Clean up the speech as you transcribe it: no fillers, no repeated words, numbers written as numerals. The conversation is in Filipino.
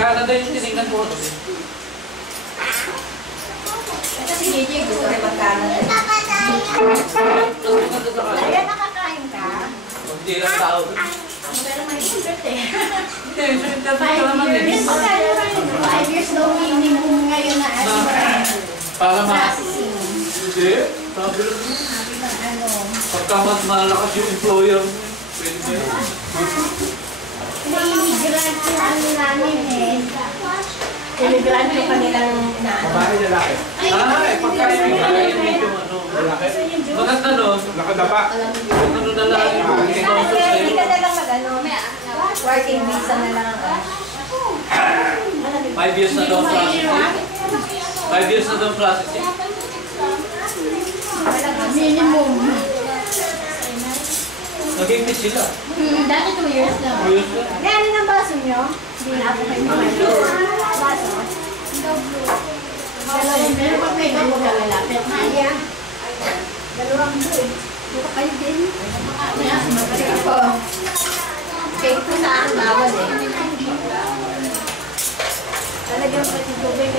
Canada yung tinignan ko. Ito si JJ gusto rin mag-Canada. Ayan, nakakain ka? Hindi lang tao. Pero may secret eh. Hindi, interview ka naman eh. 5 years daw minimum ngayon na Para processing. Hindi. Sabi lang mo. Sabi ng ano. Pagka mas malakas yung employer mo, pwede ba yun? Immigrant yung ano namin eh. Immigrant yung kanilang inaano. Babae lalaki. Pagka yung medyo ano. Lalaki. Maganda nun. Nakadapa. Ano na lang yung sponsor Kaya hindi ka sa'yo. na lang mag-ano. Working visa na lang ako. 5 years na daw ang processing. 5 years na daw ang processing. Minimum. Nag-impit sila. Dati 2 years lang. 2 years na. Gano'n ang baso nyo? Hindi na ako kayo mga baso. Pero pag may gabo ka lalapit na yan. Dalawang blue. Dito kayo din. Mabalik ako. Cake ko sa akin bawal eh. Talagang pati tubig.